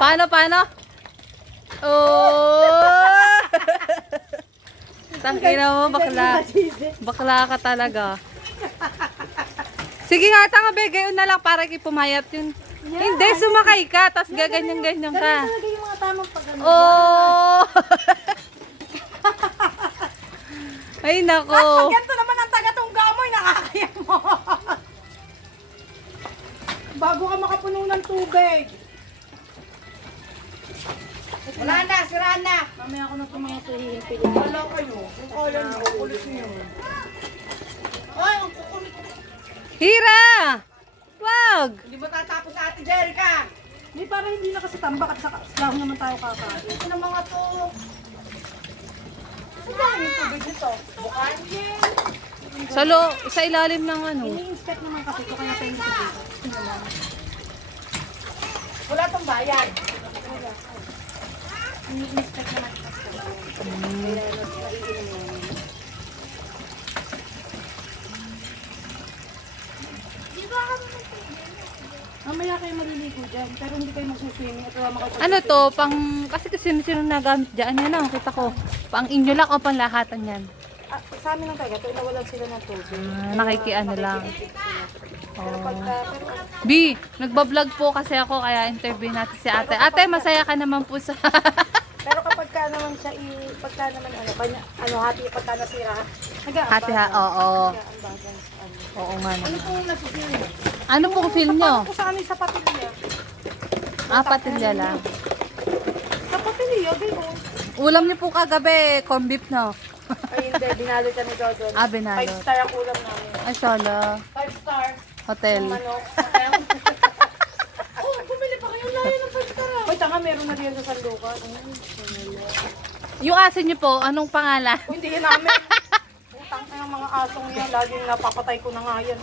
Paano? Oh! Tangina mo, bakla. Bakla ka talaga. Sige nga, tanga be, gayon na lang para pumayat yun. Yeah. Hindi, sumakay ka, tapos gaganyan-ganyan ka. Ganyan talaga yung mga tamang pag-ano. Oh! Ay, nako. Pag ganito naman ang taga-tungga mo, nakakaya mo. Bago ka makapuno ng tubig. Wala na, sira na. Mamaya ako na itong mga tuhihin. Wala kayo. Kung kaya nyo, kulit nyo. Ay, ang kukulit. Hira! Wag! Hindi ba tatapos sa Ate Jerica? Hindi, parang hindi na kasi tambak at saka lahon naman tayo kakain. Ito na mga to. Saan yung tubig nito? Bukan? Sa ilalim ng ano. Ini-inspect naman kasi ito kaya tayo dito. Wala tong bayan. Ini-inspect naman kasi. Kaya naiinom namin. Mamaya kayo maliligo dyan, pero hindi kayo magsuswimming at wala makapag- Ano to, kasi sino nagamit dyan, yan ang kita ko. Pang inyo lang o pang lahatan yan? Sa amin lang talaga, ito nawalan sila ng tubig. Nakikiano lang. Pero pagka, B, nagbablog po kasi ako, kaya interview natin si ate. Ate, masaya ka naman po sa... pero kapag ka naman siya, pagka naman hati pagka nasira, Hati ha, oo. nag-aambagan. Oo nga Ano naman. po nasa film? Ano pong film nyo? Ako sa amin sa patilya. Patilya lang. Sa patilya, gano'n. Ulam niyo po kagabi, corn beef no? Ay hindi, binalot kami daw doon. Binalot. 5 star ang ulam namin. Ay, sala. 5 star. Hotel. Manok. Oh, bumili pa kayo layo ng 5 star. Uy, tanga, meron na riyan sa Sandokan. Yung aso niyo po, anong pangalan? Uy, hindi yan namin. Utang na yung mga asong yan. Laging napapatay ko na nga yan.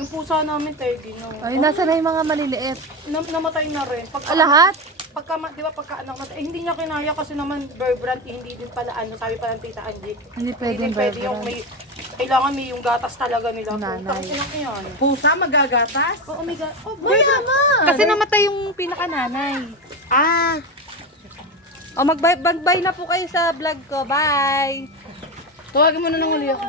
Yung pusa namin, Teddy, no. Ay, nasa na yung mga maliliit? Namatay na rin. Lahat? Di ba pagka anak natin, hindi niya kinaya kasi naman bear brand, hindi din pala sabi pa ng tita Angie. Hindi pwedeng din pwede yung bear brand. kailangan may yung gatas talaga nila. Nanay. Tapos inak yan. Pusa magagatas? Oo, may Kasi namatay yung pinakananay. O, magbay na po kayo sa vlog ko. Bye! Tawagin mo na ng uli ako.